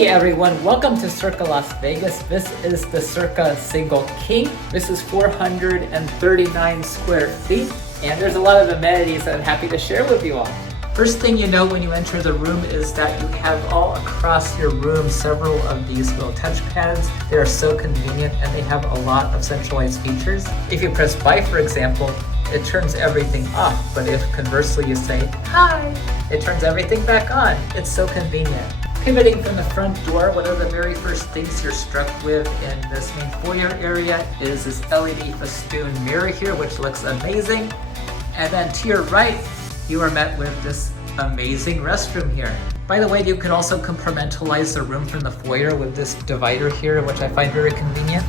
Hey everyone, welcome to Circa Las Vegas. This is the Circa Single King. This is 439 square feet, and there's a lot of amenities that I'm happy to share with you all. First thing you know when you enter the room is that you have all across your room several of these little touch pads. They are so convenient and they have a lot of centralized features. If you press buy, for example, it turns everything off, but if conversely you say hi, it turns everything back on. It's so convenient. Pivoting from the front door, one of the very first things you're struck with in this main foyer area is this LED festoon mirror here, which looks amazing. And then to your right, you are met with this amazing restroom here. By the way, you can also compartmentalize the room from the foyer with this divider here, which I find very convenient.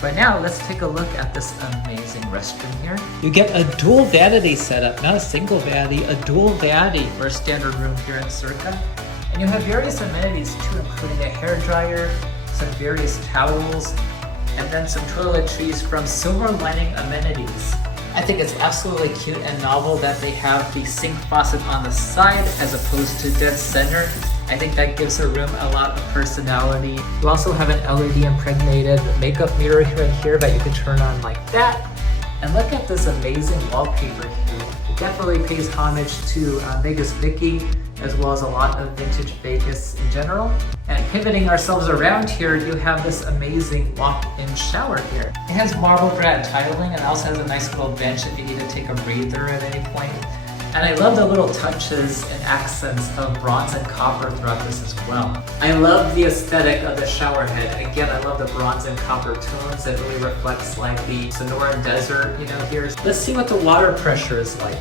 But now let's take a look at this amazing restroom here. You get a dual vanity setup, not a single vanity, a dual vanity for a standard room here in Circa. And you have various amenities too, including a hairdryer, some various towels, and then some toiletries from Silver Lining Amenities. I think it's absolutely cute and novel that they have the sink faucet on the side as opposed to dead center. I think that gives the room a lot of personality. You also have an LED impregnated makeup mirror here and here that you can turn on like that. And look at this amazing wallpaper here. It definitely pays homage to Vegas Vicky, as well as a lot of vintage Vegas in general. And pivoting ourselves around here, you have this amazing walk-in shower here. It has marble granite tiling and also has a nice little bench if you need to take a breather at any point. And I love the little touches and accents of bronze and copper throughout this as well. I love the aesthetic of the shower head. Again, I love the bronze and copper tones that really reflects like the Sonoran desert, here. Let's see what the water pressure is like.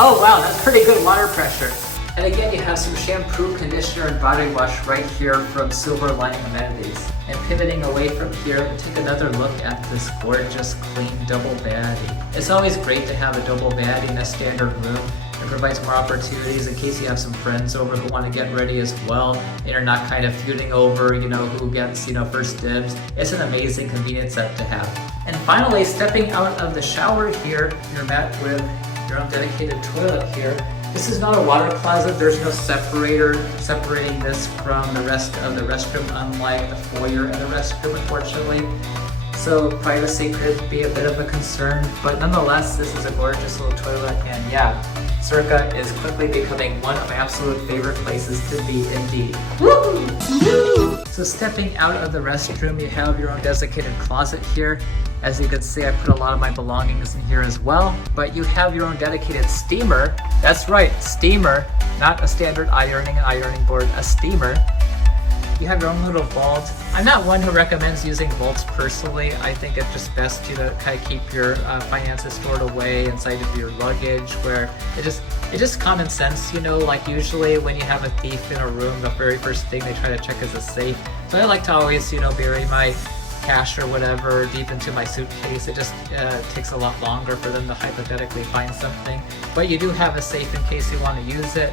Oh wow, that's pretty good water pressure. And again, you have some shampoo, conditioner, and body wash right here from Silver Lining Amenities. And pivoting away from here, take another look at this gorgeous, clean double vanity. It's always great to have a double vanity in a standard room. It provides more opportunities in case you have some friends over who want to get ready as well, and you're not kind of feuding over, who gets, first dibs. It's an amazing convenient set to have. And finally, stepping out of the shower here, you're met with your own dedicated toilet here. This is not a water closet. There's no separator separating this from the rest of the restroom, unlike the foyer and the restroom, unfortunately. So privacy could be a bit of a concern, but nonetheless, this is a gorgeous little toilet, and yeah, Circa is quickly becoming one of my absolute favorite places to be indeed. Woo! So stepping out of the restroom, you have your own designated closet here. As you can see, I put a lot of my belongings in here as well, but you have your own dedicated steamer. That's right, steamer, not a standard ironing board, a steamer. You have your own little vault. I'm not one who recommends using vaults personally. I think it's just best to kind of keep your finances stored away inside of your luggage, where it's just common sense, like usually when you have a thief in a room, the very first thing they try to check is a safe. So I like to always, bury my cash or whatever deep into my suitcase. It just takes a lot longer for them to hypothetically find something. But you do have a safe in case you want to use it.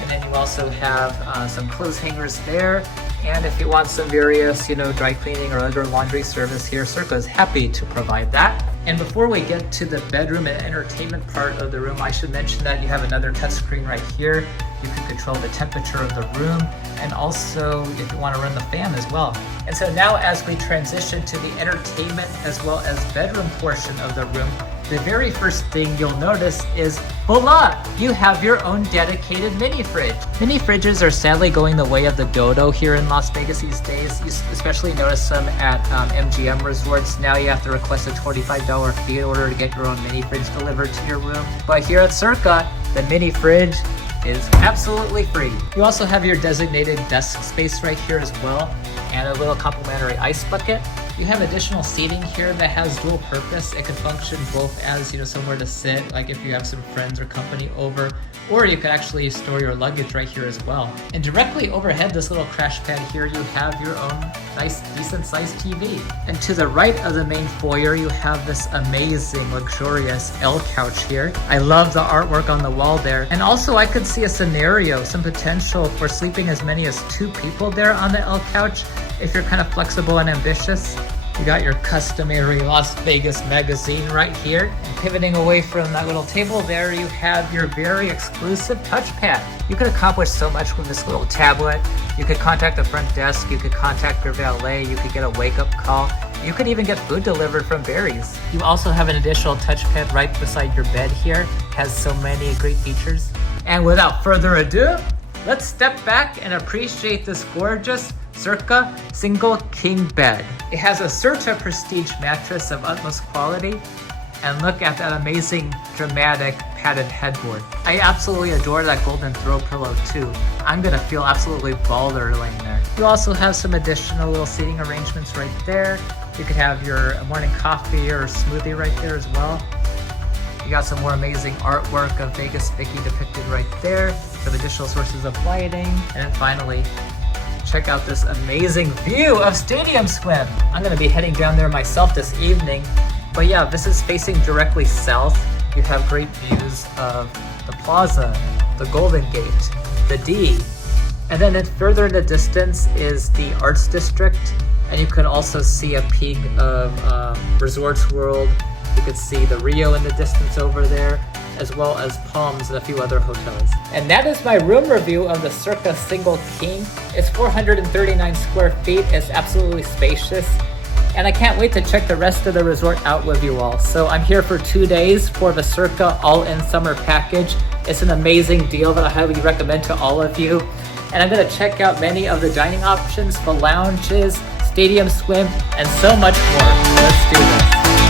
And then you also have some clothes hangers there. And if you want some various, dry cleaning or other laundry service here, Circa is happy to provide that. And before we get to the bedroom and entertainment part of the room, I should mention that you have another touchscreen right here. You can control the temperature of the room, and also if you want to run the fan as well. And so now as we transition to the entertainment as well as bedroom portion of the room, the very first thing you'll notice is, voila! You have your own dedicated mini fridge. Mini fridges are sadly going the way of the dodo here in Las Vegas these days. You especially notice them at MGM resorts. Now you have to request a $25 fee in order to get your own mini fridge delivered to your room. But here at Circa, the mini fridge is absolutely free. You also have your designated desk space right here as well, and a little complimentary ice bucket. You have additional seating here that has dual purpose. It can function both as, somewhere to sit, like if you have some friends or company over, or you could actually store your luggage right here as well. And directly overhead this little crash pad here, you have your own nice, decent sized TV. And to the right of the main foyer, you have this amazing, luxurious L couch here. I love the artwork on the wall there. And also I could see a scenario, some potential for sleeping as many as 2 people there on the L couch if you're kind of flexible and ambitious. You got your customary Las Vegas magazine right here. And pivoting away from that little table there, you have your very exclusive touchpad. You could accomplish so much with this little tablet. You could contact the front desk, you could contact your valet, you could get a wake-up call. You could even get food delivered from Barry's. You also have an additional touchpad right beside your bed here. It has so many great features. And without further ado, let's step back and appreciate this gorgeous Circa Single King bed. It has a Circa Prestige mattress of utmost quality, and look at that amazing dramatic padded headboard. I absolutely adore that golden throw pillow too. I'm gonna feel absolutely baller laying there. You also have some additional little seating arrangements right there. You could have your morning coffee or smoothie right there as well. You got some more amazing artwork of Vegas Vicky depicted right there, some additional sources of lighting, and then finally, check out this amazing view of Stadium Swim. I'm gonna be heading down there myself this evening, but yeah, this is facing directly south. You have great views of the plaza, the Golden Gate, the D, and then further in the distance is the Arts District, and you could also see a peek of Resorts World. You could see the Rio in the distance over there, as well as Palms and a few other hotels. And that is my room review of the Circa Single King. It's 439 square feet, it's absolutely spacious, and I can't wait to check the rest of the resort out with you all. So I'm here for 2 days for the Circa All-In Summer Package. It's an amazing deal that I highly recommend to all of you. And I'm gonna check out many of the dining options, the lounges, Stadium Swim, and so much more. Let's do this.